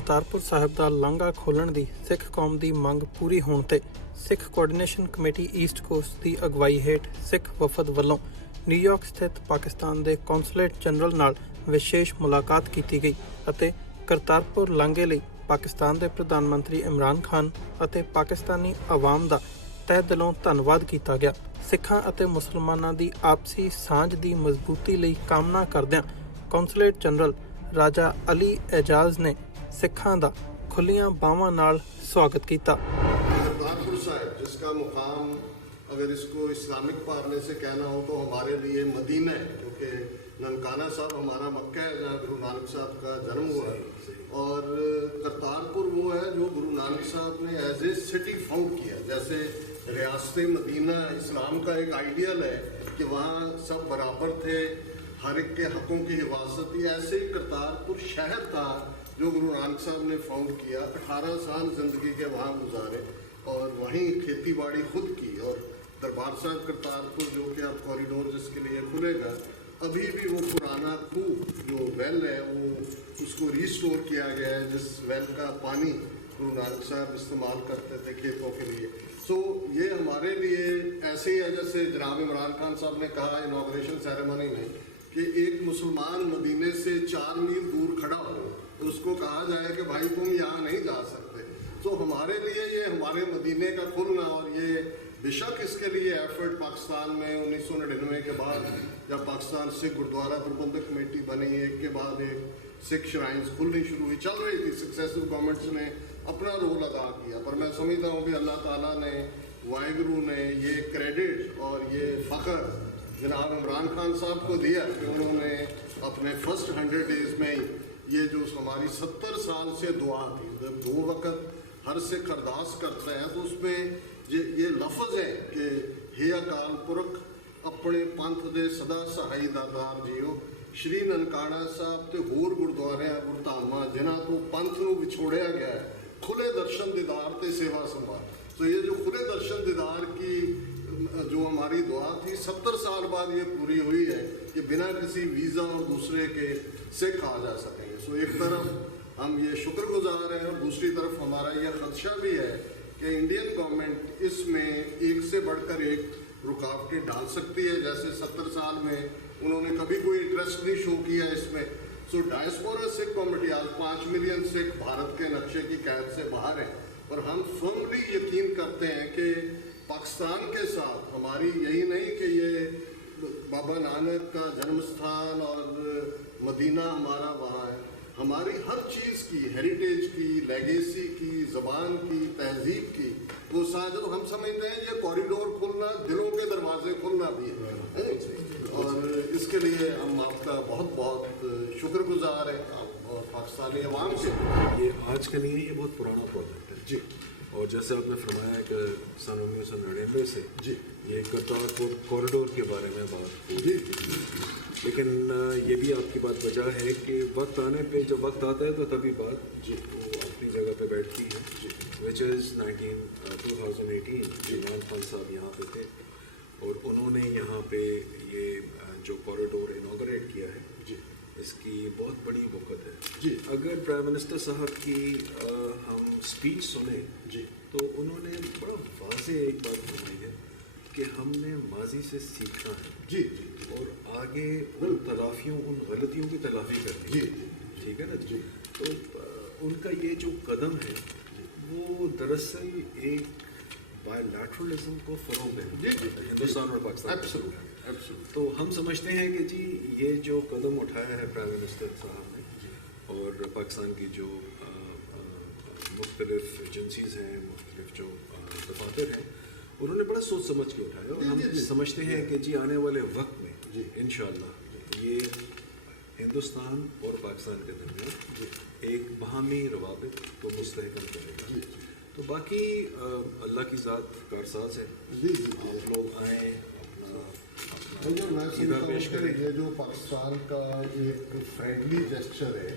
ਕਰਤਾਰਪੁਰ ਸਾਹਿਬ ਦਾ ਲਾਂਘਾ ਖੋਲ੍ਹਣ ਦੀ ਸਿੱਖ ਕੌਮ ਦੀ ਮੰਗ ਪੂਰੀ ਹੋਣ ਤੇ ਸਿੱਖ ਕੋਆਰਡੀਨੇਸ਼ਨ ਕਮੇਟੀ ਈਸਟ ਕੋਸਟ ਦੀ ਅਗਵਾਈ ਹੇਠ ਸਿੱਖ ਵਫਦ ਵੱਲੋਂ ਨਿਊਯਾਰਕ ਸਥਿਤ ਪਾਕਿਸਤਾਨ ਦੇ ਕੌਂਸਲੇਟ ਜਨਰਲ ਨਾਲ ਵਿਸ਼ੇਸ਼ ਮੁਲਾਕਾਤ ਕੀਤੀ ਗਈ ਅਤੇ ਕਰਤਾਰਪੁਰ ਲਾਂਘੇ ਲਈ ਪਾਕਿਸਤਾਨ ਦੇ ਪ੍ਰਧਾਨ ਮੰਤਰੀ ਇਮਰਾਨ ਖਾਨ ਅਤੇ ਪਾਕਿਸਤਾਨੀ ਆਵਾਮ ਦਾ ਤਹਿ ਦਿਲੋਂ ਧੰਨਵਾਦ ਕੀਤਾ ਗਿਆ। ਸਿੱਖਾਂ ਅਤੇ ਮੁਸਲਮਾਨਾਂ ਦੀ ਆਪਸੀ ਸਾਂਝ ਦੀ ਮਜ਼ਬੂਤੀ ਲਈ ਕਾਮਨਾ ਕਰਦਿਆਂ ਕੌਂਸਲੇਟ ਜਨਰਲ ਰਾਜਾ ਅਲੀ ਐਜਾਜ਼ ਨੇ ਸਿੱਖਾਂ ਦਾ ਖੁੱਲੀਆਂ ਬਾਹਾਂ ਨਾਲ ਸਵਾਗਤ ਕੀਤਾ। करतारपुर साहिब जिसका मुकाम अगर इसको इस्लामिक पारने से कहना हो तो हमारे लिए मदीना है, क्योंकि ननकाना साहब हमारा मक्का है जहाँ गुरु नानक साहब का जन्म हुआ है, और करतारपुर वो है जो गुरु नानक साहब ने एज ए सिटी फाउंड किया। जैसे रियासत मदीना इस्लाम का एक आइडियल है कि वहाँ सब बराबर थे, हर एक के हकों की हिफाजत थी, ऐसे ही करतारपुर शहर था जो गुरु नानक साहब ने फाउंड किया। 18 साल ज़िंदगी के वहाँ गुजारे और वहीं खेती बाड़ी खुद की, और दरबार साहब करतारपुर जो कि अब कॉरिडोर जिसके लिए खुलेगा, अभी भी वो पुराना खूह जो वेल है वो उसको रिस्टोर किया गया है, जिस वेल का पानी गुरु नानक साहब इस्तेमाल करते थे खेतों के लिए। सो ये हमारे लिए ऐसे ही है जैसे जनाब इमरान खान साहब ने कहा इनॉग्रेशन सेरेमनी में कि एक मुसलमान मदीने से 4 मील दूर खड़ा हो तो उसको कहा जाए कि भाई तुम यहाँ नहीं जा सकते। तो हमारे लिए ये हमारे मदीने का खुलना, और ये बेशक इसके लिए एफर्ट पाकिस्तान में 1999 के बाद जब पाकिस्तान सिख गुरुद्वारा प्रबंधक कमेटी बनी, एक के बाद एक सिख श्राइन्स खुलनी शुरू हुई, चल रही थी, सक्सेसिव गवर्नमेंट्स ने अपना रोल अदा किया। पर मैं समझता हूँ कि अल्लाह ताला ने, वाहिगुरु ने ये क्रेडिट और ये फ़ख्र जनाब इमरान खान साहब को दिया कि उन्होंने अपने फर्स्ट 100 डेज़ में ही ये जो हमारी 70 साल से दुआ थी, जब 2 वक़्त हर सिख अरदास करते हैं तो उसमें ये लफ्ज़ है कि हे अकाल पुरख अपने पंथ दे सदा सहाई दातार जियो, श्री ननकाना साहब ते होर गुरुद्वारियां गुरधामां जिन्हां तो पंथ नूं विछोड़िया गया है, खुले दर्शन दीदार ते सेवा संभाल। तो ये जो खुले दर्शन दीदार की जो हमारी दुआ थी 70 साल बाद ये पूरी हुई है कि बिना किसी वीज़ा और दूसरे के सिख आ जा सकेंगे। सो एक तरफ हम ये शुक्रगुजार हैं और दूसरी तरफ हमारा यह खदशा भी है कि इंडियन गवर्नमेंट इसमें एक से बढ़कर एक रुकावटें डाल सकती है। जैसे 70 साल में उन्होंने कभी कोई इंटरेस्ट नहीं शो किया इसमें। सो डायस्पोरा सिख कमेटी आज 5 मिलियन सिख भारत के नक्शे की कैद से बाहर हैं, और हम फर्मली यकीन करते हैं कि पाकिस्तान के साथ हमारी यही नहीं कि ये बाबा नानक का जन्म स्थान और मदीना हमारा वहाँ है, हमारी हर चीज़ की, हेरिटेज की, लेगेसी की, ज़बान की, तहजीब की वो साथ। तो हम समझते हैं ये कॉरिडोर खुलना दिलों के दरवाजे खुलना भी है, और इसके लिए हम आपका बहुत बहुत शुक्रगुजार हैं और पाकिस्तानी अवाम से। ये आज के लिए ये बहुत पुराना प्रोजेक्ट है जी, और जैसे आपने फरमाया कि सन 1999 से जी ये करतारपुर कॉरिडोर के बारे में बात जी, लेकिन ये भी आपकी बात वजह है कि वक्त आने पे जब वक्त आता है तो तभी बात जी वो अपनी जगह पे बैठती है जी, विच इज़ 2018 इमरान खान साहब यहाँ पे थे और उन्होंने यहाँ पे ये जो कॉरिडोर इनॉग्रेट किया है जी, इसकी बहुत बड़ी वक़्त है जी। अगर प्राइम मिनिस्टर साहब की हम स्पीच सुने जी तो उन्होंने बड़ा वाज़ेह एक बात बोली है कि हमने माजी से सीखना है जी, और आगे उन तलाफ़ियों, उन गलतियों की तलाफ़ी करनी है जी, ठीक है ना जी। तो उनका ये जो कदम है वो दरअसल एक बायलैटरलिज्म को फ़रोग़ देना हिंदुस्तान और पाकिस्तान। तो हम समझते हैं कि जी ये जो कदम उठाया है प्राइम मिनिस्टर साहब ने और पाकिस्तान की जो मुख्तलिफ एजेंसीज़ हैं, मुख्तलिफ जो दफातर हैं, उन्होंने बड़ा सोच समझ के उठाया, और हम समझते हैं कि जी आने वाले वक्त में इंशाअल्लाह ये हिंदुस्तान और पाकिस्तान के दरमियान एक बाहमी रवाबित को मुस्तहकम करेगा। तो बाकी अल्लाह की ज़ात कारसाज है, आप लोग आएँ मैं पेश करें। ये जो पाकिस्तान का एक फ्रेंडली जेस्चर है,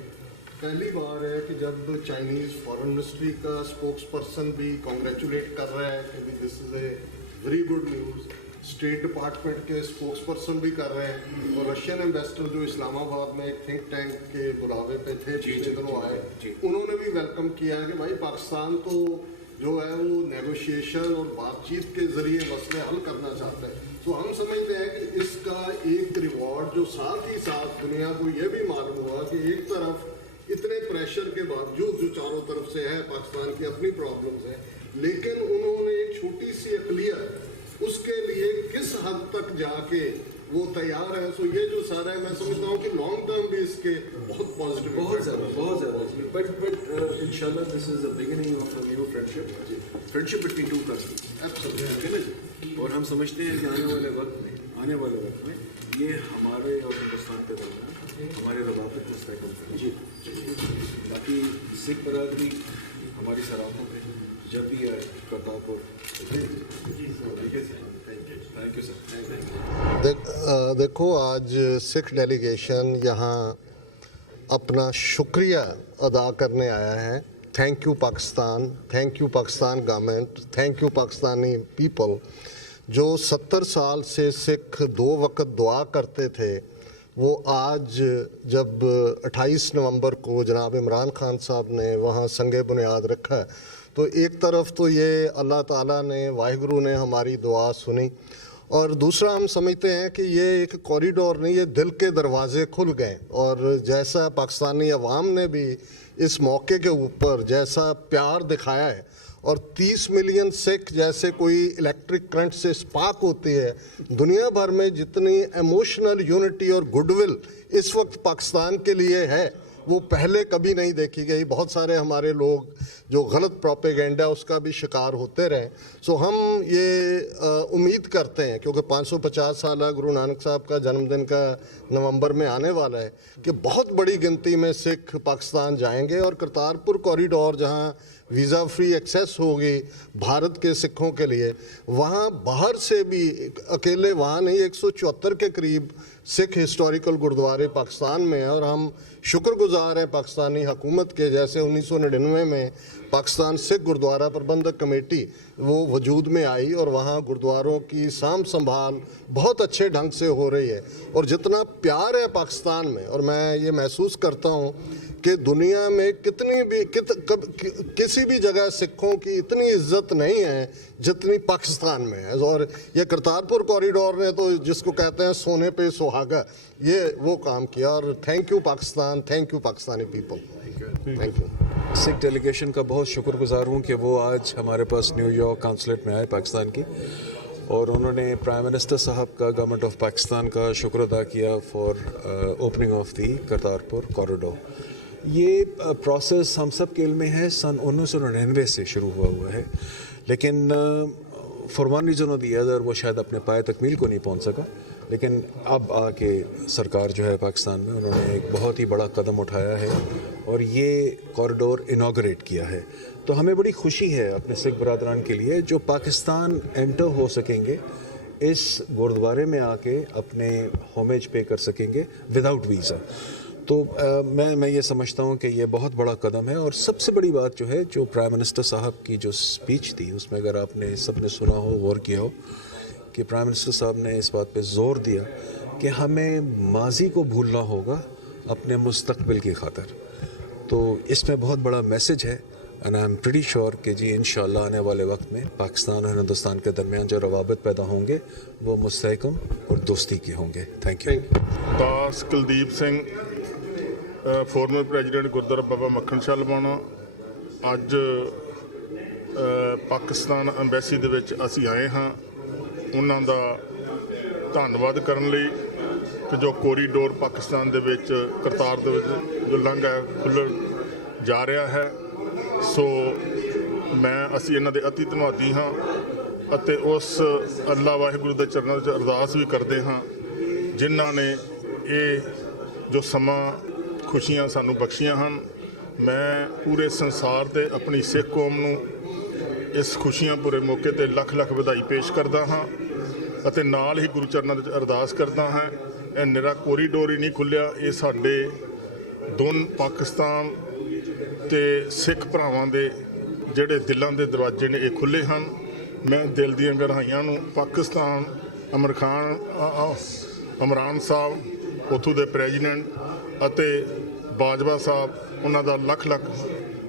पहली बार है कि जब चाइनीज़ फॉरेन मिनिस्ट्री का स्पोक्स पर्सन भी कॉन्ग्रेचुलेट कर रहा है कि this is a very good news. State department के स्पोक्स पर्सन भी कर रहे हैं और रशियन एम्बेसडर जो इस्लामाबाद में एक थिंक टैंक के बुलावे पे थे पिछले दिनों आए, उन्होंने भी वेलकम किया है कि भाई पाकिस्तान तो जो है वो नेगोशिएशन और बातचीत के जरिए मसले हल करना चाहते हैं। तो हम समझते हैं कि इसका एक रिवॉर्ड जो साथ ही साथ दुनिया को ये भी मालूम हुआ कि एक तरफ इतने प्रेशर के बावजूद जो चारों तरफ से है, पाकिस्तान की अपनी प्रॉब्लम्स हैं, लेकिन उन्होंने एक छोटी सी अक़लियत उसके लिए किस हद तक जाके वो तैयार है। सो ये जो सारा है, मैं समझता हूँ कि लॉन्ग टर्म भी इसके बहुत पॉजिटिव, बहुत ज़्यादा बट इंशाल्लाह this is the beginning of a new friendship between two countries. Absolutely. और हम समझते हैं कि आने वाले वक्त में ये हमारे और हिंदुस्तान के दरमियान हमारे रवाबित मुस्तहकम करें। बाकी सिख बरादरी हमारी सराहों पे जब भी आए करतारपुर। Thank you sir. देखो आज सिख डेलीगेशन यहाँ अपना शुक्रिया अदा करने आया है। Thank you Pakistan government, thank you Pakistani people जो 70 साल से सिख 2 वक्त दुआ करते थे। वो आज जब 28 नवंबर को जनाब इमरान खान साहब ने वहाँ संगे बुनियाद रखा है, तो एक तरफ तो ये अल्लाह ताला ने, वाहिगुरु ने हमारी दुआ सुनी, और दूसरा हम समझते हैं कि ये एक कॉरिडोर नहीं, ये दिल के दरवाजे खुल गए। और जैसा पाकिस्तानी अवाम ने भी इस मौके के ऊपर जैसा प्यार दिखाया है, और 30 मिलियन सिख जैसे कोई इलेक्ट्रिक करंट से स्पार्क होती है, दुनिया भर में जितनी इमोशनल यूनिटी और गुडविल इस वक्त पाकिस्तान के लिए है, वो पहले कभी नहीं देखी गई। बहुत सारे हमारे लोग जो गलत प्रोपेगेंडा उसका भी शिकार होते रहे। सो हम ये उम्मीद करते हैं, क्योंकि 550 साल गुरु नानक साहब का जन्मदिन का नवंबर में आने वाला है, कि बहुत बड़ी गिनती में सिख पाकिस्तान जाएंगे, और करतारपुर कॉरिडोर जहाँ वीज़ा फ्री एक्सेस होगी भारत के सिखों के लिए, वहाँ बाहर से भी अकेले वहाँ नहीं 174 के करीब सिख हिस्टोरिकल गुरुद्वारे पाकिस्तान में हैं। और हम शुक्रगुजार हैं पाकिस्तानी हुकूमत के, जैसे 1999 में पाकिस्तान सिख गुरुद्वारा प्रबंधक कमेटी वो वजूद में आई, और वहाँ गुरुद्वारों की साम संभाल बहुत अच्छे ढंग से हो रही है। और जितना प्यार है पाकिस्तान में, और मैं ये महसूस करता हूँ कि दुनिया में किसी भी जगह सिखों की इतनी इज्जत नहीं है जितनी पाकिस्तान में है। और ये करतारपुर कॉरिडोर ने तो जिसको कहते हैं सोने पे सुहागा, ये वो काम किया। और thank you Pakistan, thank you Pakistani people, thank you. Sikh delegation का बहुत शुक्रगुजार हूँ कि वो आज हमारे पास न्यूयॉर्क काउंसलेट में आए पाकिस्तान की, और उन्होंने प्राइम मिनिस्टर साहब का, गवर्नमेंट ऑफ पाकिस्तान का शुक्र अदा किया for opening of the Kartarpur corridor. ये प्रोसेस हम सब के इल्म में है, सन 1999 से शुरू हुआ है, लेकिन फॉर वन रीज़न और दी अदर वो शायद अपने पाए तकमील को नहीं पहुंच सका। लेकिन अब आके सरकार जो है पाकिस्तान में, उन्होंने एक बहुत ही बड़ा कदम उठाया है और ये कॉरिडोर इनाग्रेट किया है। तो हमें बड़ी खुशी है अपने सिख बरादरान के लिए जो पाकिस्तान एंटर हो सकेंगे, इस गुरुद्वारे में आके अपने होमेज पे कर सकेंगे विदाउट वीज़ा। तो मैं ये समझता हूँ कि ये बहुत बड़ा कदम है। और सबसे बड़ी बात जो है, जो प्राइम मिनिस्टर साहब की जो स्पीच थी, उसमें अगर आपने सबने सुना हो, गौर किया हो, कि प्राइम मिनिस्टर साहब ने इस बात पे ज़ोर दिया कि हमें माजी को भूलना होगा अपने मुस्तकबिल की खातिर। तो इसमें बहुत बड़ा मैसेज है, and I am pretty sure कि जी इंशाल्लाह आने वाले वक्त में पाकिस्तान और हिंदुस्तान के दरमियान जो रवाबित पैदा होंगे वो मुस्तहकम और दोस्ती के होंगे। Thank you. Das Kuldeep Singh, former president Gurdwara Baba Makhan Shah लवाना। ਅੱਜ ਪਾਕਿਸਤਾਨ ਅੰਬੈਸੀ ਦੇ ਵਿੱਚ ਅਸੀਂ ਆਏ ਹਾਂ ਉਹਨਾਂ ਦਾ ਧੰਨਵਾਦ ਕਰਨ ਲਈ ਕਿ ਜੋ ਕੋਰੀਡੋਰ ਪਾਕਿਸਤਾਨ ਦੇ ਵਿੱਚ ਕਰਤਾਰ ਦੇ ਵਿੱਚ ਜੋ ਲੰਘਾ ਖੁੱਲ੍ਹ ਜਾ ਰਿਹਾ ਹੈ। ਸੋ ਅਸੀਂ ਇਹਨਾਂ ਦੇ ਅਤੀ ਧੰਨਵਾਦੀ ਹਾਂ ਅਤੇ ਉਸ ਅੱਲਾ ਵਾਹਿਗੁਰੂ ਦੇ ਚਰਨਾਂ ਵਿੱਚ ਅਰਦਾਸ ਵੀ ਕਰਦੇ ਹਾਂ ਜਿਨ੍ਹਾਂ ਨੇ ਇਹ ਜੋ ਸਮਾਂ ਖੁਸ਼ੀਆਂ ਸਾਨੂੰ ਬਖਸ਼ੀਆਂ ਹਨ। ਮੈਂ ਪੂਰੇ ਸੰਸਾਰ ਦੇ ਆਪਣੀ ਸਿੱਖ ਕੌਮ ਨੂੰ ਇਸ ਖੁਸ਼ੀਆਂ ਭਰੇ ਮੌਕੇ 'ਤੇ ਲੱਖ ਲੱਖ ਵਧਾਈ ਪੇਸ਼ ਕਰਦਾ ਹਾਂ ਅਤੇ ਨਾਲ ਹੀ ਗੁਰੂ ਚਰਨਾਂ ਵਿੱਚ ਅਰਦਾਸ ਕਰਦਾ ਹਾਂ। ਇਹ ਨਿਰਾ ਕੋਰੀਡੋਰ ਹੀ ਨਹੀਂ ਖੁੱਲ੍ਹਿਆ, ਇਹ ਸਾਡੇ ਦੋਨ ਪਾਕਿਸਤਾਨ ਅਤੇ ਸਿੱਖ ਭਰਾਵਾਂ ਦੇ ਜਿਹੜੇ ਦਿਲਾਂ ਦੇ ਦਰਵਾਜ਼ੇ ਨੇ ਇਹ ਖੁੱਲ੍ਹੇ ਹਨ। ਮੈਂ ਦਿਲ ਦੀਆਂ ਗਹਿਰਾਈਆਂ ਨੂੰ ਪਾਕਿਸਤਾਨ ਇਮਰਾਨ ਸਾਹਿਬ ਉੱਥੋਂ ਦੇ ਪ੍ਰੈਜ਼ੀਡੈਂਟ ਅਤੇ ਬਾਜਵਾ ਸਾਹਿਬ ਉਹਨਾਂ ਦਾ ਲੱਖ ਲੱਖ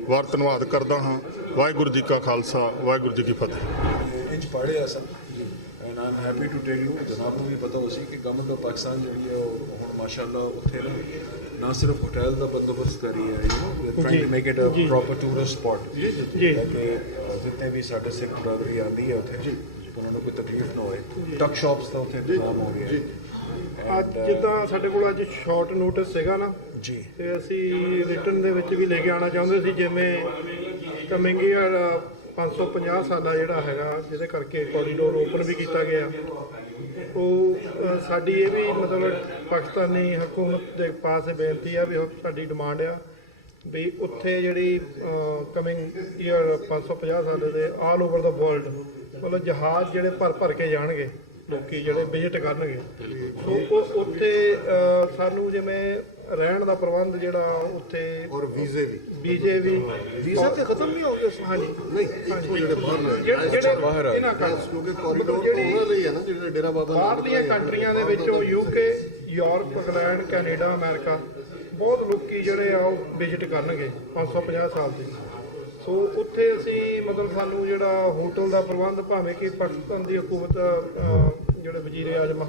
ਵਾਰ ਧੰਨਵਾਦ ਕਰਦਾ ਹਾਂ। ਵਾਹਿਗੁਰੂ ਜੀ ਕਾ ਖਾਲਸਾ, ਵਾਹਿਗੁਰੂ ਜੀ ਕੀ ਫਤਿਹ। ਇੰਜ ਪੜ੍ਹਿਆ ਸਨ and I am happy to tell you, ਜਨਾਬ ਨੂੰ ਵੀ ਪਤਾ ਹੋ ਸੀ ਕਿ ਗਵਰਨਮੈਂਟ ਆਫ ਪਾਕਿਸਤਾਨ ਜਿਹੜੀ ਹੈ ਉਹ ਹੁਣ ਮਾਸ਼ਾਅੱਲਾ ਉੱਥੇ ਨਾ ਸਿਰਫ ਹੋਟਲ ਦਾ ਬੰਦੋਬਸਤ ਕਰ ਰਹੀ ਹੈ, trying to make it a proper tourist spot ਕਿ ਜਿੱਥੇ ਵੀ ਸਾਡੇ ਸਿੱਖ ਬਰਾਦਰੀ ਆਉਂਦੀ ਹੈ ਉੱਥੇ ਉਹਨਾਂ ਨੂੰ ਕੋਈ ਤਕਲੀਫ ਨਾ ਹੋਏ। ਟਕ ਸ਼ਾਪਸ ਦਾ ਉੱਥੇ ਇੰਤਜ਼ਾਮ ਹੋ ਰਿਹਾ ਹੈ। ਅੱਜ ਜਿੱਦਾਂ ਸਾਡੇ ਕੋਲ ਅੱਜ ਸ਼ਾਰਟ ਨੋਟਿਸ ਸੀਗਾ ਨਾ ਜੀ, ਤੇ ਅਸੀਂ ਰਿਟਰਨ ਦੇ ਵਿੱਚ ਵੀ ਲੈ ਕੇ ਆਉਣਾ ਚਾਹੁੰਦੇ ਸੀ, ਜਿਵੇਂ ਕਮਿੰਗ ਈਅਰ 550 ਸਾਲਾ ਜਿਹੜਾ ਹੈਗਾ ਜਿਹਦੇ ਕਰਕੇ ਕੋਰੀਡੋਰ ਓਪਨ ਵੀ ਕੀਤਾ ਗਿਆ, ਉਹ ਸਾਡੀ ਇਹ ਵੀ ਮਤਲਬ ਪਾਕਿਸਤਾਨੀ ਹਕੂਮਤ ਦੇ ਪਾਸ ਇਹ ਬੇਨਤੀ ਆ ਵੀ ਸਾਡੀ ਡਿਮਾਂਡ ਆ ਵੀ ਉੱਥੇ ਜਿਹੜੀ ਕਮਿੰਗ ਈਅਰ 550 ਸਾਲ ਦੇ ਆਲ ਓਵਰ ਦਾ ਵਰਲਡ ਮਤਲਬ ਜਹਾਜ਼ ਜਿਹੜੇ ਭਰ ਕੇ ਜਾਣਗੇ, ਲੋਕੀ ਜਿਹੜੇ ਵਿਜ਼ਿਟ ਕਰਨਗੇ, ਉਹ ਉੱਥੇ ਸਾਨੂੰ ਜਿਵੇਂ ਰਹਿਣ ਦਾ ਪ੍ਰਬੰਧ ਜਿਹੜਾ ਉੱਥੇ और वीजे भी ਵੀਜ਼ਾ ਤੇ ਖਤਮ ਨਹੀਂ ਹੋ ਗਿਆ। ਹਾਂਜੀ नहीं इत्थों ਜਿਹੜੇ ਬਾਹਰ ਜਿਹੜੇ ਇਹਨਾਂ ਕਿਉਂਕਿ ਕੋਰੀਡੋਰ ਉਹਨਾਂ ਲਈ ਹੈ ਨਾ ਜਿਹੜੇ ਡੇਰਾ ਬਾਬਾ ਨਾਨਕ ਬਾਹਰਲੀਆਂ ਕੰਟਰੀਆਂ ਦੇ ਵਿੱਚੋਂ UK, Europe, England, Canada, America ਬਹੁਤ ਲੋਕੀ ਜਿਹੜੇ ਆ ਉਹ ਵਿਜ਼ਿਟ ਕਰਨਗੇ 550 ਸਾਲ ਦੇ। ਸੋ ਉੱਥੇ ਅਸੀਂ ਮਤਲਬ ਸਾਨੂੰ ਜਿਹੜਾ ਹੋਟਲ ਦਾ ਪ੍ਰਬੰਧ ਭਾਵੇਂ ਕਿ ਪਾਕਿਸਤਾਨ ਦੀ ਹਕੂਮਤ ਜਿਹੜੇ ਵਜ਼ੀਰ ਆਜ਼ਮ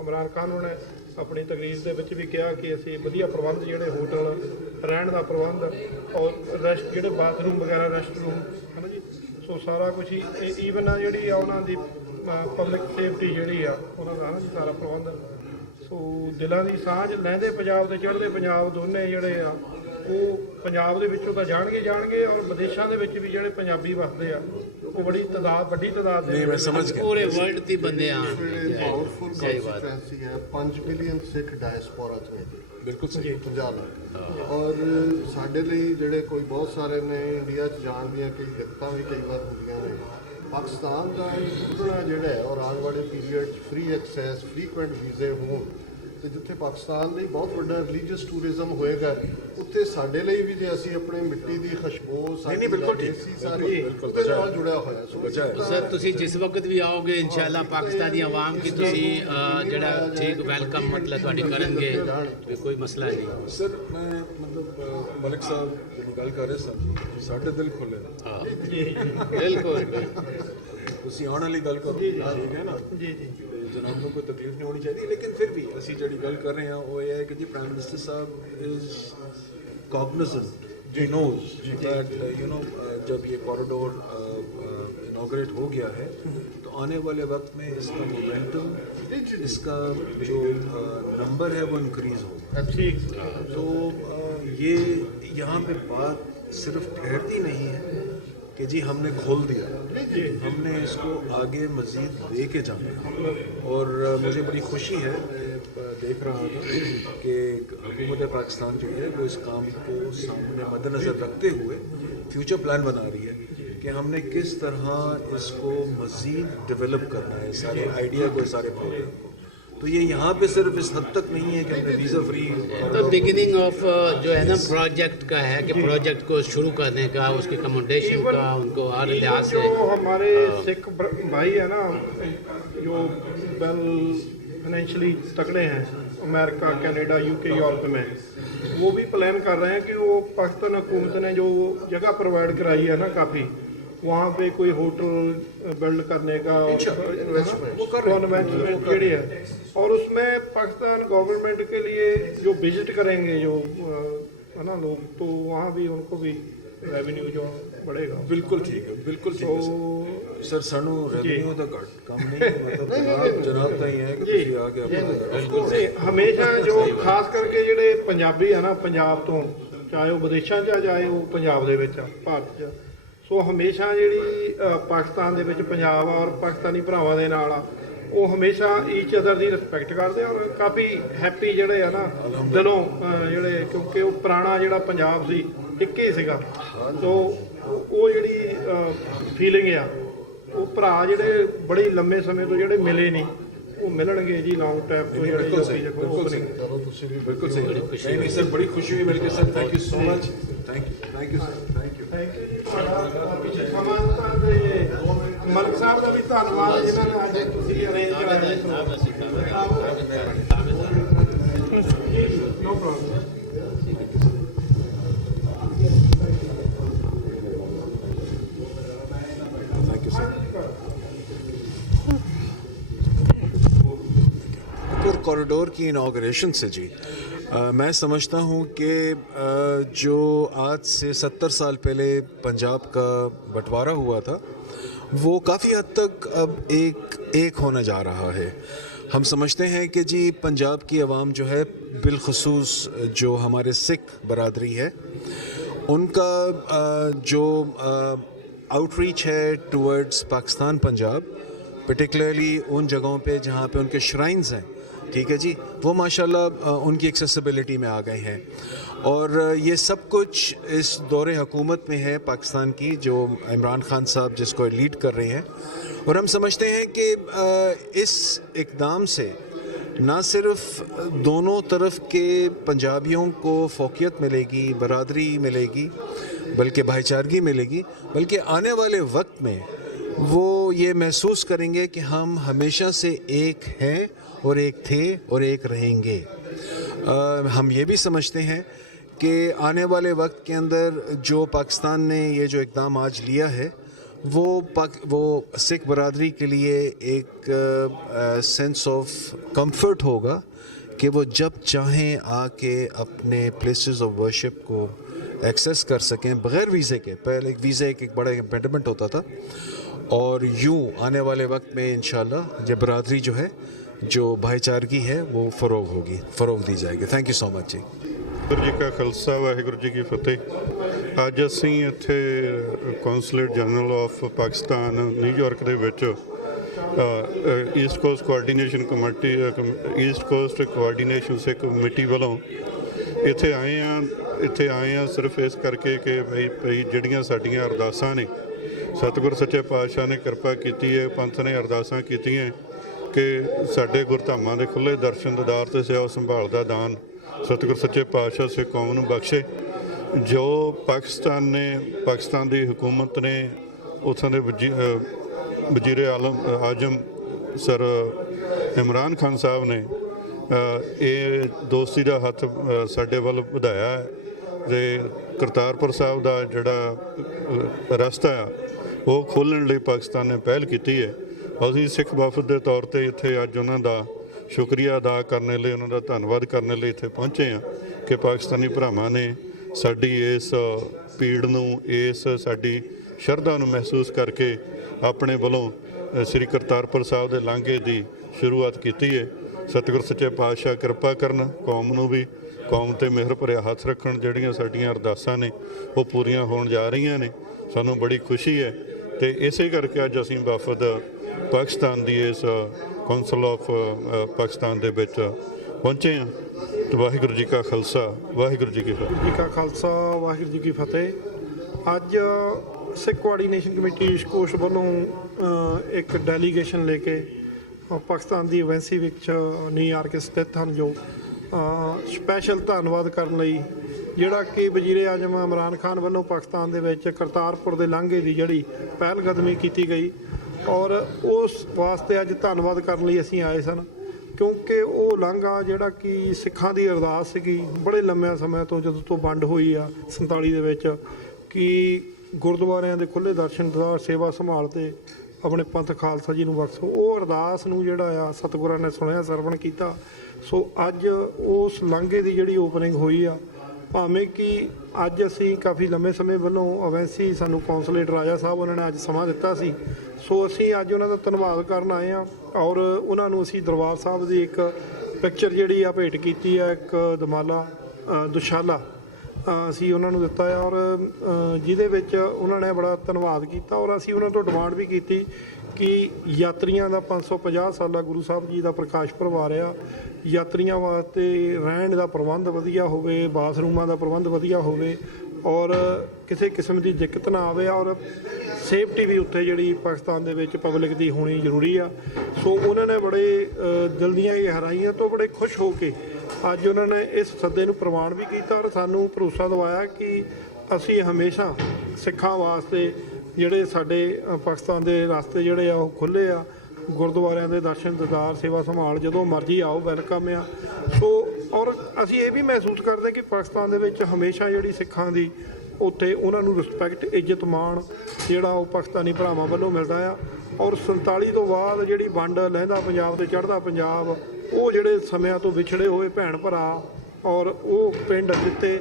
ਇਮਰਾਨ ਖਾਨ ਨੇ ਆਪਣੀ ਤਕਰੀਰ ਦੇ ਵਿੱਚ ਵੀ ਕਿਹਾ ਕਿ ਅਸੀਂ ਵਧੀਆ ਪ੍ਰਬੰਧ ਜਿਹੜੇ ਹੋਟਲ ਰਹਿਣ ਦਾ ਪ੍ਰਬੰਧ ਔਰ ਰੈਸਟ ਜਿਹੜੇ ਬਾਥਰੂਮ ਵਗੈਰਾ ਰੈਸਟ ਰੂਮ ਹੈ ਨਾ ਜੀ, ਸੋ ਸਾਰਾ ਕੁਝ ਹੀ ਈਵਨ ਆ ਜਿਹੜੀ ਆ ਉਹਨਾਂ ਦੀ ਪਬਲਿਕ ਸੇਫਟੀ ਜਿਹੜੀ ਆ ਉਹਨਾਂ ਦਾ ਨਾ ਜੀ ਸਾਰਾ ਪ੍ਰਬੰਧ। ਸੋ ਦਿਲਾਂ ਦੀ ਸਾਂਝ ਲਹਿੰਦੇ ਪੰਜਾਬ ਤੇ ਚੜ੍ਹਦੇ ਪੰਜਾਬ ਦੋਨੇ ਜਿਹੜੇ ਆ ਉਹ ਪੰਜਾਬ ਦੇ ਵਿੱਚੋਂ ਤਾਂ ਜਾਣਗੇ ਔਰ ਵਿਦੇਸ਼ਾਂ ਦੇ ਵਿੱਚ ਵੀ ਜਿਹੜੇ ਪੰਜਾਬੀ ਵਸਦੇ ਆ ਉਹ ਵੱਡੀ ਤਾਦਾਦ ਦੇ ਮੈਂ ਸਮਝ ਗਿਆ। ਪੂਰੇ ਵਰਲਡ ਦੀ ਬੰਦੇ ਆ ਪਾਵਰਫੁਲ ਕਨਸਟੀਟੂਐਂਸੀ ਹੈ। 5 ਮਿਲੀਅਨ ਸਿੱਖ ਡਾਇਸਪੋਰਾ ਚ ਨੇ, ਬਿਲਕੁਲ ਸਹੀ। 50 ਲੱਖ। ਔਰ ਸਾਡੇ ਲਈ ਜਿਹੜੇ ਕੋਈ ਬਹੁਤ ਸਾਰੇ ਨੇ ਇੰਡੀਆ ਚ ਜਾਣ ਦੀਆਂ ਕਈ ਦਿੱਕਤਾਂ ਵੀ ਕਈ ਵਾਰ ਹੁੰਦੀਆਂ ਨੇ। ਪਾਕਿਸਤਾਨ ਦਾ ਸੁਧਣਾ ਜਿਹੜਾ ਹੈ ਔਰ ਆਉਣ ਵਾਲੇ ਪੀਰੀਅਡ 'ਚ ਫ੍ਰੀ ਐਕਸੈਸ ਫਰੀਕੁਐਂਟ ਵੀਜ਼ੇ ਹੋਣ ਤੇ ਜਿੱਥੇ ਪਾਕਿਸਤਾਨ ਲਈ ਬਹੁਤ ਵੱਡਾ ਰਿਲੀਜੀਅਸ ਟੂਰਿਜ਼ਮ ਹੋਏਗਾ, ਉੱਥੇ ਸਾਡੇ ਲਈ ਵੀ ਜੇ ਅਸੀਂ ਆਪਣੀ ਮਿੱਟੀ ਦੀ ਖੁਸ਼ਬੂ ਸਾਡੀ ਬਿਲਕੁਲ ਠੀਕ। ਦੇਸੀ ਸਾਰੀ ਉਹਦੇ ਨਾਲ ਜੁੜਿਆ ਹੋਇਆ। ਸਰ ਤੁਸੀਂ ਜਿਸ ਵਕਤ ਵੀ ਆਓਗੇ ਇਨਸ਼ਾਅੱਲਾ ਪਾਕਿਸਤਾਨੀ ਆਵਾਮ ਕੀ ਤੁਸੀਂ ਜਿਹੜਾ ਠੀਕ ਵੈਲਕਮ ਮਤਲਬ ਤੁਹਾਡੀ ਕਰਨਗੇ, ਵੀ ਕੋਈ ਮਸਲਾ ਨਹੀਂ। ਸਰ ਮੈਂ ਮਤਲਬ ਮਲਿਕ ਸਾਹਿਬ ਜਿਹੜੀ ਗੱਲ ਕਰ ਰਹੇ ਸਨ, ਸਾਡੇ ਦਿਲ ਖੁੱਲੇ ਹਾਂ ਬਿਲਕੁਲ ਤੁਸੀਂ ਆਉਣ ਵਾਲੀ ਗੱਲ ਕਰੋ, ਠੀਕ ਹੈ ਨਾ ਜੀ। ਜਨਾਬ ਨੂੰ ਕੋਈ ਤਕਲੀਫ ਨਹੀਂ ਹੋਣੀ ਚਾਹੀਦੀ, ਲੇਕਿਨ ਫਿਰ ਵੀ ਅਸੀਂ ਜਿਹੜੀ ਗੱਲ ਕਰ ਰਹੇ ਹਾਂ ਉਹ ਇਹ ਹੈ ਕਿ ਜੀ prime minister Sahib is cognizant, he knows that जब ये कॉरिडोर इनॉग्रेट हो गया है तो आने वाले वक्त में इसका मोमेंटम, इसका जो नंबर है वो इंक्रीज होगा। तो ये यहाँ पे बात सिर्फ ठहरती नहीं है कि जी हमने खोल दिया, हमने इसको आगे मज़ीद ले के जाना है। और मुझे बड़ी खुशी है, देख रहा था कि हुकूमत पाकिस्तान जो है वो इस काम को सामने मद्देनज़र रखते हुए फ्यूचर प्लान बना रही है कि हमने किस तरह इसको मज़ीद डेवलप करना है, सारे आइडिया को, सारे प्रोग्राम को। तो ये यहाँ पे सिर्फ इस हद तक नहीं है कि हमने वीज़ा फ्री। तो बिगिनिंग ऑफ जो है ना प्रोजेक्ट का है कि प्रोजेक्ट को शुरू करने का, उसके कमोडेशन का, उनको हर लिहाज से जो हमारे सिख भाई है ना जो वेल फाइनेंशियली तगड़े हैं, अमेरिका, कनाडा, UK, यूरोप में, वो भी प्लान कर रहे हैं कि वो पाकिस्तान हुकूमत ने जो जगह प्रोवाइड कराई है ना काफ़ी, वहाँ पे कोई होटल बिल्ड करने का इन्वेस्टमेंट ਜਿਹੜੀ है, और उसमें पाकिस्तान गवर्नमेंट के लिए जो विजिट करेंगे जो है ना लोग, तो वहाँ भी उनको भी रेवेन्यू जो बढ़ेगा। बिल्कुल ठीक है, बिल्कुल ठीक है सर। सानू रेवेन्यू ਦਾ ਘੱਟ ਕੰਮ ਨਹੀਂ, ਮਤਲਬ ਜਨਾਬ ਤਾਂ ਹੀ ਹੈ ਕਿ ਤੁਸੀਂ ਆ ਕੇ नहीं, हमेशा जो खास करके ਜਿਹੜੇ ਪੰਜਾਬੀ ਆ ਨਾ ਪੰਜਾਬ ਤੋਂ, ਚਾਹੇ ਉਹ ਵਿਦੇਸ਼ਾਂ 'ਚ ਆ ਚਾਹੇ ਉਹ ਪੰਜਾਬ ਦੇ ਵਿੱਚ ਆ ਭਾਰਤ 'ਚ, ਸੋ ਹਮੇਸ਼ਾ ਜਿਹੜੀ ਪਾਕਿਸਤਾਨ ਦੇ ਵਿੱਚ ਪੰਜਾਬ ਔਰ ਪਾਕਿਸਤਾਨੀ ਭਰਾਵਾਂ ਦੇ ਨਾਲ ਆ, ਉਹ ਹਮੇਸ਼ਾ ਈਚ ਅਦਰ ਦੀ ਰਿਸਪੈਕਟ ਕਰਦੇ ਆ ਔਰ ਕਾਫੀ ਹੈਪੀ ਜਿਹੜੇ ਆ ਨਾ ਦਿਲੋਂ ਜਿਹੜੇ, ਕਿਉਂਕਿ ਉਹ ਪੁਰਾਣਾ ਜਿਹੜਾ ਪੰਜਾਬ ਸੀ ਇੱਕ ਹੀ ਸੀਗਾ, ਸੋ ਉਹ ਜਿਹੜੀ ਫੀਲਿੰਗ ਆ, ਉਹ ਭਰਾ ਜਿਹੜੇ ਬੜੇ ਲੰਮੇ ਸਮੇਂ ਤੋਂ ਜਿਹੜੇ ਮਿਲੇ ਨਹੀਂ ਉਹ ਮਿਲਣਗੇ ਜੀ ਲੌਂਗ ਟਾਈਮ ਤੋਂ। ਬਿਲਕੁਲ ਸਹੀ, ਬਿਲਕੁਲ ਸਹੀ, ਬਿਲਕੁਲ ਸਹੀ। ਨਹੀਂ ਨਹੀਂ ਸਰ, ਬੜੀ ਖੁਸ਼ੀ ਹੋਈ ਮਿਲ ਕੇ sir. Thank you so much, thank you sir, thank you. ਪਿੱਛੇ ਸਮਾਂ ਤਾਂ ਮਲਕ ਸਾਹਿਬ ਦਾ ਵੀ ਧੰਨਵਾਦ ਜਿਨ੍ਹਾਂ ਨੇ ਅੱਜ ਤੁਸੀਂ ਅਰੇਂਜ ਕਰਾਇਆ ਨੋ ਪ੍ਰੋਬਲਮ कॉरिडोर की इनाग्रेशन से जी मैं समझता हूँ कि जो आज से 70 साल पहले पंजाब का बंटवारा हुआ था वो काफ़ी हद तक अब एक होने जा रहा है। हम समझते हैं कि जी पंजाब की आवाम जो है बिलखसूस जो हमारे सिख बरादरी है उनका जो आउटरीच है टुवर्ड्स पाकिस्तान पंजाब पर्टिकुलरली उन जगहों पे जहाँ पे उनके श्राइन्स हैं, ठीक है जी, वो माशाल्लाह उनकी एक्सेसिबिलिटी में आ गए हैं। और ये सब कुछ इस दौरे हुकूमत में है पाकिस्तान की जो इमरान खान साहब जिसको लीड कर रहे हैं। और हम समझते हैं कि इस इक़दाम से ना सिर्फ दोनों तरफ के पंजाबियों को फ़ोकियत मिलेगी, बरादरी मिलेगी, बल्कि भाईचारगी मिलेगी, बल्कि आने वाले वक्त में वो ये महसूस करेंगे कि हम हमेशा से एक हैं और एक थे और एक रहेंगे। हम ये भी समझते हैं कि आने वाले वक्त के अंदर जो पाकिस्तान ने ये जो इक़दाम आज लिया है वो सिख बरादरी के लिए एक सेंस ऑफ कंफर्ट होगा कि वो जब चाहें आके अपने प्लेसेस ऑफ वर्शिप को एक्सेस कर सकें बग़ैर वीज़े के। पहले वीज़े एक बड़ा इम्पेडिमेंट होता था और यूँ आने वाले वक्त में इंशाल्लाह ये बरादरी जो है जो भाईचारगी है वो फ़रोग दी जाएगी। थैंक यू सो मच जी। ਵਾਹਿਗੁਰੂ ਜੀ ਕਾ ਖਾਲਸਾ ਵਾਹਿਗੁਰੂ ਜੀ ਕੀ ਫਤਿਹ। ਅੱਜ ਅਸੀਂ ਇੱਥੇ consulate general of Pakistan New York ਦੇ ਵਿੱਚ east coast coordination committee east coast coordination Sikh committee ਵੱਲੋਂ ਇੱਥੇ ਆਏ ਆ ਸਿਰਫ ਇਸ ਕਰਕੇ ਕਿ ਭਈ ਜਿਹੜੀਆਂ ਸਾਡੀਆਂ ਅਰਦਾਸਾਂ ਨੇ ਸਤਿਗੁਰ ਸੱਚੇ ਪਾਤਸ਼ਾਹ ਨੇ ਕਿਰਪਾ ਕੀਤੀ ਹੈ, ਪੰਥ ਨੇ ਅਰਦਾਸਾਂ ਕੀਤੀਆਂ ਕਿ ਸਾਡੇ ਗੁਰਧਾਮਾਂ ਦੇ ਖੁੱਲ੍ਹੇ ਦਰਸ਼ਨ ਦੀਦਾਰ ਤੇ ਸੇਵਾ ਸੰਭਾਲ ਦਾ ਦਾਨ ਸਤਿਗੁਰ ਸੱਚੇ ਪਾਤਸ਼ਾਹ ਸਿੱਖ ਕੌਮ ਨੂੰ ਬਖਸ਼ੇ। ਜੋ ਪਾਕਿਸਤਾਨ ਦੀ ਹੁਕੂਮਤ ਨੇ ਉੱਥੋਂ ਦੇ ਵਜ਼ੀਰ ਆਜ਼ਮ ਸਰ ਇਮਰਾਨ ਖਾਨ ਸਾਹਿਬ ਨੇ ਇਹ ਦੋਸਤੀ ਦਾ ਹੱਥ ਸਾਡੇ ਵੱਲ ਵਧਾਇਆ ਹੈ ਤੇ ਕਰਤਾਰਪੁਰ ਸਾਹਿਬ ਦਾ ਜਿਹੜਾ ਰਸਤਾ ਆ ਉਹ ਖੋਲ੍ਹਣ ਲਈ ਪਾਕਿਸਤਾਨ ਨੇ ਪਹਿਲ ਕੀਤੀ ਹੈ। ਅਸੀਂ ਸਿੱਖ ਵਫਦ ਦੇ ਤੌਰ ਤੇ ਇੱਥੇ ਅੱਜ ਉਹਨਾਂ ਦਾ ਸ਼ੁਕਰੀਆ ਅਦਾ ਕਰਨ ਲਈ, ਉਹਨਾਂ ਦਾ ਧੰਨਵਾਦ ਕਰਨ ਲਈ ਇੱਥੇ ਪਹੁੰਚੇ ਹਾਂ ਕਿ ਪਾਕਿਸਤਾਨੀ ਭਰਾਵਾਂ ਨੇ ਸਾਡੀ ਇਸ ਪੀੜ ਨੂੰ, ਇਸ ਸਾਡੀ ਸ਼ਰਧਾ ਨੂੰ ਮਹਿਸੂਸ ਕਰਕੇ ਆਪਣੇ ਵੱਲੋਂ ਸ੍ਰੀ ਕਰਤਾਰਪੁਰ ਸਾਹਿਬ ਦੇ ਲਾਂਘੇ ਦੀ ਸ਼ੁਰੂਆਤ ਕੀਤੀ ਹੈ। ਸਤਿਗੁਰ ਸੱਚੇ ਪਾਤਸ਼ਾਹ ਕਿਰਪਾ ਕਰਨ, ਕੌਮ ਨੂੰ ਵੀ ਕੌਮ ਤੇ ਮਿਹਰ ਭਰਿਆ ਹੱਥ ਰੱਖਣ। ਜਿਹੜੀਆਂ ਸਾਡੀਆਂ ਅਰਦਾਸਾਂ ਨੇ ਉਹ ਪੂਰੀਆਂ ਹੋਣ ਜਾ ਰਹੀਆਂ ਨੇ, ਸਾਨੂੰ ਬੜੀ ਖੁਸ਼ੀ ਹੈ। ਤੇ ਇਸੇ ਕਰਕੇ ਅੱਜ ਅਸੀਂ ਵਫਦ ਪਾਕਿਸਤਾਨ ਦੀ ਇਸ ਕੌਂਸਲ ਆਫ ਪਾਕਿਸਤਾਨ ਦੇ ਵਿੱਚ ਪਹੁੰਚੇ ਹਾਂ। ਤੇ ਵਾਹਿਗੁਰੂ ਜੀ ਕਾ ਖਾਲਸਾ ਵਾਹਿਗੁਰੂ ਜੀ ਕੀ ਫਤਿਹ। ਜੀ ਕਾ ਖਾਲਸਾ ਵਾਹਿਗੁਰੂ ਜੀ ਕੀ ਫਤਿਹ। ਅੱਜ ਸਿੱਖ ਕੋਆਰਡੀਨੇਸ਼ਨ ਕਮੇਟੀ ਈਸਟ ਕੋਸਟ ਵੱਲੋਂ ਇੱਕ ਡੈਲੀਗੇਸ਼ਨ ਲੈ ਕੇ ਪਾਕਿਸਤਾਨ ਦੀ ਐਮਬੈਸੀ ਵਿੱਚ ਨਿਊਯਾਰਕ ਸਥਿਤ ਹਨ, ਜੋ ਸਪੈਸ਼ਲ ਧੰਨਵਾਦ ਕਰਨ ਲਈ ਜਿਹੜਾ ਕਿ ਵਜ਼ੀਰ ਆਜ਼ਮ ਇਮਰਾਨ ਖਾਨ ਵੱਲੋਂ ਪਾਕਿਸਤਾਨ ਦੇ ਵਿੱਚ ਕਰਤਾਰਪੁਰ ਦੇ ਲਾਂਘੇ ਦੀ ਜਿਹੜੀ ਪਹਿਲ ਕਦਮੀ ਕੀਤੀ ਗਈ ਔਰ ਉਸ ਵਾਸਤੇ ਅੱਜ ਧੰਨਵਾਦ ਕਰਨ ਲਈ ਅਸੀਂ ਆਏ ਸਨ, ਕਿਉਂਕਿ ਉਹ ਲਾਂਘਾ ਜਿਹੜਾ ਕਿ ਸਿੱਖਾਂ ਦੀ ਅਰਦਾਸ ਸੀਗੀ ਬੜੇ ਲੰਮੇ ਸਮੇਂ ਤੋਂ, ਜਦੋਂ ਤੋਂ ਵੰਡ ਹੋਈ ਆ 47 ਦੇ ਵਿੱਚ, ਕਿ ਗੁਰਦੁਆਰਿਆਂ ਦੇ ਖੁੱਲ੍ਹੇ ਦਰਸ਼ਨ ਦਾ ਸੇਵਾ ਸੰਭਾਲ ਤੇ ਆਪਣੇ ਪੰਥ ਖਾਲਸਾ ਜੀ ਨੂੰ ਬਖਸ਼ੋ। ਉਹ ਅਰਦਾਸ ਨੂੰ ਜਿਹੜਾ ਆ ਸਤਿਗੁਰਾਂ ਨੇ ਸੁਣਿਆ, ਸਰਵਣ ਕੀਤਾ। ਸੋ ਅੱਜ ਉਸ ਲਾਂਘੇ ਦੀ ਜਿਹੜੀ ਓਪਨਿੰਗ ਹੋਈ ਆ, ਭਾਵੇਂ ਕਿ ਅੱਜ ਅਸੀਂ ਕਾਫੀ ਲੰਮੇ ਸਮੇਂ ਵੱਲੋਂ ਐਮਬੈਸੀ ਸਾਨੂੰ ਕੌਂਸਲੇਟ ਰਾਜਾ ਸਾਹਿਬ ਉਹਨਾਂ ਨੇ ਅੱਜ ਸਮਾਂ ਦਿੱਤਾ ਸੀ, ਸੋ ਅਸੀਂ ਅੱਜ ਉਹਨਾਂ ਦਾ ਧੰਨਵਾਦ ਕਰਨ ਆਏ ਹਾਂ। ਔਰ ਉਹਨਾਂ ਨੂੰ ਅਸੀਂ ਦਰਬਾਰ ਸਾਹਿਬ ਦੀ ਇੱਕ ਪਿਕਚਰ ਜਿਹੜੀ ਆ ਭੇਟ ਕੀਤੀ ਆ, ਇੱਕ ਦੁਸ਼ਾਲਾ ਅਸੀਂ ਉਹਨਾਂ ਨੂੰ ਦਿੱਤਾ ਆ, ਔਰ ਜਿਹਦੇ ਵਿੱਚ ਉਹਨਾਂ ਨੇ ਬੜਾ ਧੰਨਵਾਦ ਕੀਤਾ। ਔਰ ਅਸੀਂ ਉਹਨਾਂ ਤੋਂ ਡਿਮਾਂਡ ਵੀ ਕੀਤੀ ਕਿ ਯਾਤਰੀਆਂ ਦਾ 550 ਸਾਲਾ ਗੁਰੂ ਸਾਹਿਬ ਜੀ ਦਾ ਪ੍ਰਕਾਸ਼ ਪੁਰਬ ਆ ਰਿਹਾ, ਯਾਤਰੀਆਂ ਵਾਸਤੇ ਰਹਿਣ ਦਾ ਪ੍ਰਬੰਧ ਵਧੀਆ ਹੋਵੇ, ਬਾਥਰੂਮਾਂ ਦਾ ਪ੍ਰਬੰਧ ਵਧੀਆ ਹੋਵੇ ਔਰ ਕਿਸੇ ਕਿਸਮ ਦੀ ਦਿੱਕਤ ਨਾ ਆਵੇ, ਔਰ ਸੇਫਟੀ ਵੀ ਉੱਥੇ ਜਿਹੜੀ ਪਾਕਿਸਤਾਨ ਦੇ ਵਿੱਚ ਪਬਲਿਕ ਦੀ ਹੋਣੀ ਜ਼ਰੂਰੀ ਆ। ਸੋ ਉਹਨਾਂ ਨੇ ਬੜੇ ਦਿਲ ਦੀਆਂ ਗਹਿਰਾਈਆਂ ਤੋਂ ਬੜੇ ਖੁਸ਼ ਹੋ ਕੇ ਅੱਜ ਉਹਨਾਂ ਨੇ ਇਸ ਸੱਦੇ ਨੂੰ ਪ੍ਰਵਾਨ ਵੀ ਕੀਤਾ ਔਰ ਸਾਨੂੰ ਭਰੋਸਾ ਦਿਵਾਇਆ ਕਿ ਅਸੀਂ ਹਮੇਸ਼ਾ ਸਿੱਖਾਂ ਵਾਸਤੇ ਜਿਹੜੇ ਸਾਡੇ ਪਾਕਿਸਤਾਨ ਦੇ ਰਸਤੇ ਜਿਹੜੇ ਆ ਉਹ ਖੁੱਲ੍ਹੇ ਆ। ਗੁਰਦੁਆਰਿਆਂ ਦੇ ਦਰਸ਼ਨ ਦੀਦਾਰ ਸੇਵਾ ਸੰਭਾਲ ਜਦੋਂ ਮਰਜ਼ੀ ਆਓ, ਵੈਲਕਮ ਆ। ਸੋ ਔਰ ਅਸੀਂ ਇਹ ਵੀ ਮਹਿਸੂਸ ਕਰਦੇ ਕਿ ਪਾਕਿਸਤਾਨ ਦੇ ਵਿੱਚ ਹਮੇਸ਼ਾ ਜਿਹੜੀ ਸਿੱਖਾਂ ਦੀ ਉੱਥੇ ਉਹਨਾਂ ਨੂੰ ਰਿਸਪੈਕਟ, ਇੱਜ਼ਤ, ਮਾਣ ਜਿਹੜਾ ਉਹ ਪਾਕਿਸਤਾਨੀ ਭਰਾਵਾਂ ਵੱਲੋਂ ਮਿਲਦਾ ਆ। ਔਰ 47 ਤੋਂ ਬਾਅਦ ਜਿਹੜੀ ਵੰਡ ਲਹਿੰਦਾ ਪੰਜਾਬ ਤੇ ਚੜ੍ਹਦਾ ਪੰਜਾਬ, ਉਹ ਜਿਹੜੇ ਸਮਿਆਂ ਤੋਂ ਵਿਛੜੇ ਹੋਏ ਭੈਣ ਭਰਾ ਔਰ ਉਹ ਪਿੰਡ ਜਿੱਥੇ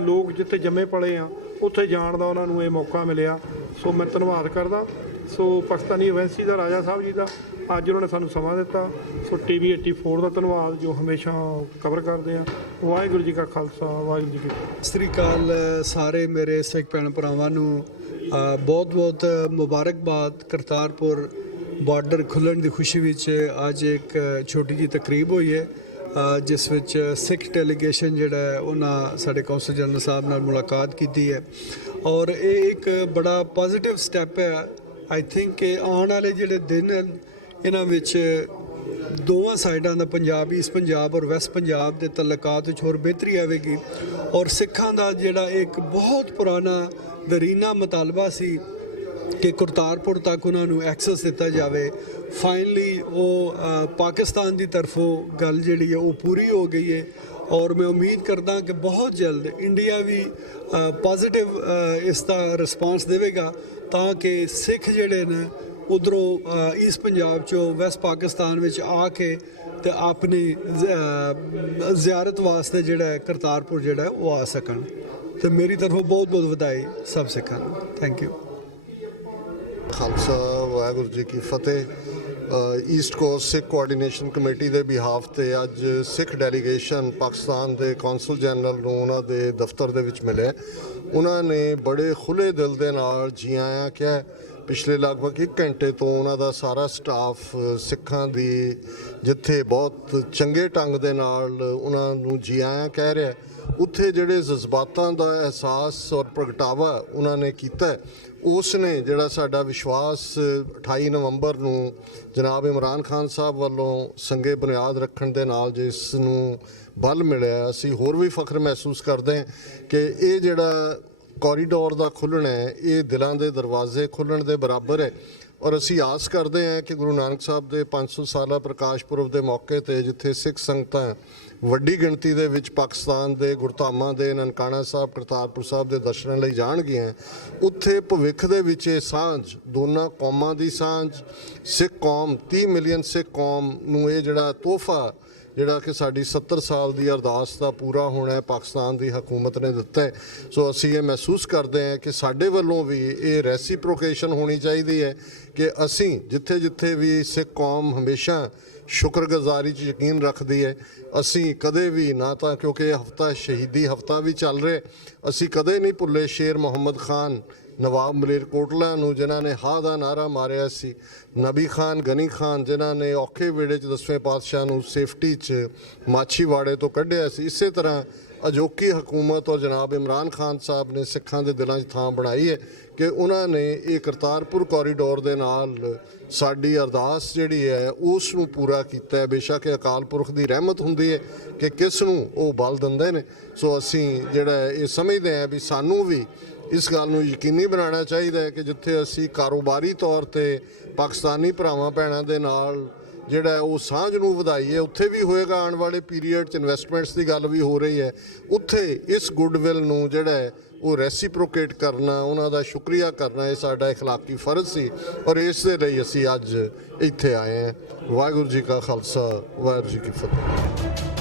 ਲੋਕ ਜਿੱਥੇ ਜੰਮੇ ਪਲੇ ਆ, ਉੱਥੇ ਜਾਣ ਦਾ ਉਹਨਾਂ ਨੂੰ ਇਹ ਮੌਕਾ ਮਿਲਿਆ। ਸੋ ਮੈਂ ਧੰਨਵਾਦ ਕਰਦਾ ਪਾਕਿਸਤਾਨੀ ਐਮਬੈਸੀ ਦਾ, ਰਾਜਾ ਸਾਹਿਬ ਜੀ ਦਾ, ਅੱਜ ਉਹਨਾਂ ਨੇ ਸਾਨੂੰ ਸਮਾਂ ਦਿੱਤਾ। ਸੋ TV 84 ਦਾ ਧੰਨਵਾਦ ਜੋ ਹਮੇਸ਼ਾ ਕਵਰ ਕਰਦੇ ਆ। ਵਾਹਿਗੁਰੂ ਜੀ ਕਾ ਖਾਲਸਾ, ਵਾਹਿਗੁਰੂ ਜੀ ਕੀ ਫਤਿਹ। ਸਤਿ ਸ਼੍ਰੀ ਅਕਾਲ ਸਾਰੇ ਮੇਰੇ ਸਿੱਖ ਭੈਣ ਭਰਾਵਾਂ ਨੂੰ ਬਹੁਤ ਬਹੁਤ ਮੁਬਾਰਕਬਾਦ। ਕਰਤਾਰਪੁਰ ਬਾਰਡਰ ਖੁੱਲ੍ਹਣ ਦੀ ਖੁਸ਼ੀ ਵਿੱਚ ਅੱਜ ਇੱਕ ਛੋਟੀ ਜਿਹੀ ਤਕਰੀਬ ਹੋਈ ਹੈ ਜਿਸ ਵਿੱਚ ਸਿੱਖ ਡੈਲੀਗੇਸ਼ਨ ਜਿਹੜਾ ਹੈ ਉਹਨਾਂ ਸਾਡੇ ਕੌਂਸਲ ਜਨਰਲ ਸਾਹਿਬ ਨਾਲ ਮੁਲਾਕਾਤ ਕੀਤੀ ਹੈ ਔਰ ਇਹ ਇੱਕ ਬੜਾ ਪੋਜ਼ਿਟਿਵ ਸਟੈਪ ਹੈ। ਆਈ ਥਿੰਕ ਕਿ ਆਉਣ ਵਾਲੇ ਜਿਹੜੇ ਦਿਨ ਇਹਨਾਂ ਵਿੱਚ ਦੋਵਾਂ ਸਾਈਡਾਂ ਦਾ ਪੰਜਾਬ, ਈਸਟ ਪੰਜਾਬ ਔਰ ਵੈਸਟ ਪੰਜਾਬ ਦੇ ਤਲਕਾਤ ਵਿੱਚ ਹੋਰ ਬਿਹਤਰੀ ਆਵੇਗੀ ਔਰ ਸਿੱਖਾਂ ਦਾ ਜਿਹੜਾ ਇੱਕ ਬਹੁਤ ਪੁਰਾਣਾ ਦਰੀਨਾ ਮੁਤਾਲਬਾ ਸੀ ਕਿ ਕਰਤਾਰਪੁਰ ਤੱਕ ਉਹਨਾਂ ਨੂੰ ਐਕਸੈਸ ਦਿੱਤਾ ਜਾਵੇ, ਫਾਈਨਲੀ ਉਹ ਪਾਕਿਸਤਾਨ ਦੀ ਤਰਫੋਂ ਗੱਲ ਜਿਹੜੀ ਹੈ ਉਹ ਪੂਰੀ ਹੋ ਗਈ ਹੈ ਔਰ ਮੈਂ ਉਮੀਦ ਕਰਦਾ ਕਿ ਬਹੁਤ ਜਲਦ ਇੰਡੀਆ ਵੀ ਪੋਜ਼ਿਟਿਵ ਇਸ ਦਾ ਰਿਸਪਾਂਸ ਦੇਵੇਗਾ ਤਾਂ ਕਿ ਸਿੱਖ ਜਿਹੜੇ ਨੇ ਉੱਧਰੋਂ ਈਸਟ ਪੰਜਾਬ 'ਚੋਂ ਵੈਸਟ ਪਾਕਿਸਤਾਨ ਵਿੱਚ ਆ ਕੇ ਤੇ ਆਪਣੀ ਜ਼ਿਆਰਤ ਵਾਸਤੇ ਜਿਹੜਾ ਕਰਤਾਰਪੁਰ ਜਿਹੜਾ ਉਹ ਆ ਸਕਣ। ਤੇ ਮੇਰੀ ਤਰਫੋਂ ਬਹੁਤ ਬਹੁਤ ਵਧਾਈ ਸਭ ਸਿੱਖਾਂ ਨੂੰ। Thank you. Khalsa, Waheguru ji Ki Fateh. East cost Sikh coordination committee ਦੇ ਬਿਹਾਫ ਤੇ ਅੱਜ ਸਿੱਖ ਡੈਲੀਗੇਸ਼ਨ ਪਾਕਿਸਤਾਨ ਦੇ ਕੌਂਸਲ ਜਨਰਲ ਨੂੰ ਉਹਨਾਂ ਦੇ ਦਫ਼ਤਰ ਦੇ ਵਿੱਚ ਮਿਲੇ। ਉਹਨਾਂ ਨੇ ਬੜੇ ਖੁੱਲ੍ਹੇ ਦਿਲ ਦੇ ਨਾਲ ਜੀ ਆਇਆਂ ਕਿਹਾ। ਪਿਛਲੇ ਲਗਭਗ 1 ਘੰਟੇ ਤੋਂ ਉਹਨਾਂ ਦਾ ਸਾਰਾ ਸਟਾਫ ਸਿੱਖਾਂ ਦੀ ਜਿੱਥੇ ਬਹੁਤ ਚੰਗੇ ਢੰਗ ਦੇ ਨਾਲ ਉਹਨਾਂ ਨੂੰ ਜੀ ਆਇਆਂ ਕਹਿ ਰਿਹਾ, ਉੱਥੇ ਜਿਹੜੇ ਜਜ਼ਬਾਤਾਂ ਦਾ ਅਹਿਸਾਸ ਔਰ ਪ੍ਰਗਟਾਵਾ ਉਹਨਾਂ ਨੇ ਕੀਤਾ, ਉਸ ਨੇ ਜਿਹੜਾ ਸਾਡਾ ਵਿਸ਼ਵਾਸ 28 ਨਵੰਬਰ ਨੂੰ ਜਨਾਬ ਇਮਰਾਨ ਖਾਨ ਸਾਹਿਬ ਵੱਲੋਂ ਸੰਗੇ ਬੁਨਿਆਦ ਰੱਖਣ ਦੇ ਨਾਲ ਜਿਸ ਨੂੰ ਬਲ ਮਿਲਿਆ, ਅਸੀਂ ਹੋਰ ਵੀ ਫਖਰ ਮਹਿਸੂਸ ਕਰਦੇ ਹਾਂ ਕਿ ਇਹ ਜਿਹੜਾ ਕੋਰੀਡੋਰ ਦਾ ਖੁੱਲ੍ਹਣਾ ਹੈ ਇਹ ਦਿਲਾਂ ਦੇ ਦਰਵਾਜ਼ੇ ਖੁੱਲ੍ਹਣ ਦੇ ਬਰਾਬਰ ਹੈ ਔਰ ਅਸੀਂ ਆਸ ਕਰਦੇ ਹਾਂ ਕਿ ਗੁਰੂ ਨਾਨਕ ਸਾਹਿਬ ਦੇ 500 ਸਾਲਾ ਪ੍ਰਕਾਸ਼ ਪੁਰਬ ਦੇ ਮੌਕੇ 'ਤੇ ਜਿੱਥੇ ਸਿੱਖ ਸੰਗਤਾਂ ਵੱਡੀ ਗਿਣਤੀ ਦੇ ਵਿੱਚ ਪਾਕਿਸਤਾਨ ਦੇ ਗੁਰਧਾਮਾਂ ਦੇ ਨਨਕਾਣਾ ਸਾਹਿਬ, ਕਰਤਾਰਪੁਰ ਸਾਹਿਬ ਦੇ ਦਰਸ਼ਨਾਂ ਲਈ ਜਾਣਗੀਆਂ, ਉੱਥੇ ਭਵਿੱਖ ਦੇ ਵਿੱਚ ਇਹ ਸਾਂਝ ਦੋਨਾਂ ਕੌਮਾਂ ਦੀ ਸਾਂਝ, ਸਿੱਖ ਕੌਮ 30 ਮਿਲੀਅਨ ਸਿੱਖ ਕੌਮ ਨੂੰ ਇਹ ਜਿਹੜਾ ਤੋਹਫਾ ਜਿਹੜਾ ਕਿ ਸਾਡੀ 70 ਸਾਲ ਦੀ ਅਰਦਾਸ ਦਾ ਪੂਰਾ ਹੋਣਾ ਹੈ ਪਾਕਿਸਤਾਨ ਦੀ ਹਕੂਮਤ ਨੇ ਦਿੱਤਾ ਹੈ। ਸੋ ਅਸੀਂ ਇਹ ਮਹਿਸੂਸ ਕਰਦੇ ਹਾਂ ਕਿ ਸਾਡੇ ਵੱਲੋਂ ਵੀ ਇਹ ਰੈਸੀਪ੍ਰੋਕੇਸ਼ਨ ਹੋਣੀ ਚਾਹੀਦੀ ਹੈ ਕਿ ਅਸੀਂ ਜਿੱਥੇ ਜਿੱਥੇ ਵੀ ਸਿੱਖ ਕੌਮ ਹਮੇਸ਼ਾ ਸ਼ੁਕਰਗੁਜ਼ਾਰੀ 'ਚ ਯਕੀਨ ਰੱਖਦੀ ਹੈ, ਅਸੀਂ ਕਦੇ ਵੀ ਨਾ ਤਾਂ ਕਿਉਂਕਿ ਇਹ ਹਫ਼ਤਾ ਸ਼ਹੀਦੀ ਹਫ਼ਤਾ ਵੀ ਚੱਲ ਰਿਹਾ, ਅਸੀਂ ਕਦੇ ਨਹੀਂ ਭੁੱਲੇ ਸ਼ੇਰ ਮੁਹੰਮਦ ਖਾਨ ਨਵਾਬ ਮਲੇਰਕੋਟਲਾ ਨੂੰ ਜਿਨ੍ਹਾਂ ਨੇ ਹਾਂ ਦਾ ਨਾਅਰਾ ਮਾਰਿਆ ਸੀ, ਨਬੀ ਖਾਨ, ਗਨੀ ਖਾਨ ਜਿਨ੍ਹਾਂ ਨੇ ਔਖੇ ਵੇੜੇ 'ਚ 10ਵੇਂ ਪਾਤਸ਼ਾਹ ਨੂੰ ਸੇਫਟੀ 'ਚ ਮਾਛੀਵਾੜੇ ਤੋਂ ਕੱਢਿਆ ਸੀ। ਇਸੇ ਤਰ੍ਹਾਂ ਅਜੋਕੀ ਹਕੂਮਤ ਔਰ ਜਨਾਬ ਇਮਰਾਨ ਖਾਨ ਸਾਹਿਬ ਨੇ ਸਿੱਖਾਂ ਦੇ ਦਿਲਾਂ 'ਚ ਥਾਂ ਬਣਾਈ ਹੈ ਕਿ ਉਹਨਾਂ ਨੇ ਇਹ ਕਰਤਾਰਪੁਰ ਕੋਰੀਡੋਰ ਦੇ ਨਾਲ ਸਾਡੀ ਅਰਦਾਸ ਜਿਹੜੀ ਹੈ ਉਸ ਨੂੰ ਪੂਰਾ ਕੀਤਾ ਹੈ। ਬੇਸ਼ੱਕ ਅਕਾਲ ਪੁਰਖ ਦੀ ਰਹਿਮਤ ਹੁੰਦੀ ਹੈ ਕਿ ਕਿਸ ਨੂੰ ਉਹ ਬਲ ਦਿੰਦੇ ਨੇ। ਸੋ ਅਸੀਂ ਜਿਹੜਾ ਇਹ ਸਮਝਦੇ ਹਾਂ ਵੀ ਸਾਨੂੰ ਵੀ ਇਸ ਗੱਲ ਨੂੰ ਯਕੀਨੀ ਬਣਾਉਣਾ ਚਾਹੀਦਾ ਹੈ ਕਿ ਜਿੱਥੇ ਅਸੀਂ ਕਾਰੋਬਾਰੀ ਤੌਰ 'ਤੇ ਪਾਕਿਸਤਾਨੀ ਭਰਾਵਾਂ ਭੈਣਾਂ ਦੇ ਨਾਲ ਜਿਹੜਾ ਉਹ ਸਾਂਝ ਨੂੰ ਵਧਾਈਏ, ਉੱਥੇ ਵੀ ਹੋਏਗਾ ਆਉਣ ਵਾਲੇ ਪੀਰੀਅਡ 'ਚ ਇਨਵੈਸਟਮੈਂਟਸ ਦੀ ਗੱਲ ਵੀ ਹੋ ਰਹੀ ਹੈ, ਉੱਥੇ ਇਸ ਗੁੱਡਵਿਲ ਨੂੰ ਜਿਹੜਾ ਹੈ ਉਹ ਰੈਸੀਪ੍ਰੋਕੇਟ ਕਰਨਾ, ਉਹਨਾਂ ਦਾ ਸ਼ੁਕਰੀਆ ਕਰਨਾ ਇਹ ਸਾਡਾ ਇਖਲਾਕੀ ਫਰਜ਼ ਸੀ ਔਰ ਇਸ ਦੇ ਲਈ ਅਸੀਂ ਅੱਜ ਇੱਥੇ ਆਏ ਹਾਂ। ਵਾਹਿਗੁਰੂ ਜੀ ਕਾ ਖਾਲਸਾ, ਵਾਹਿਗੁਰੂ ਜੀ ਕੀ ਫਤਿਹ।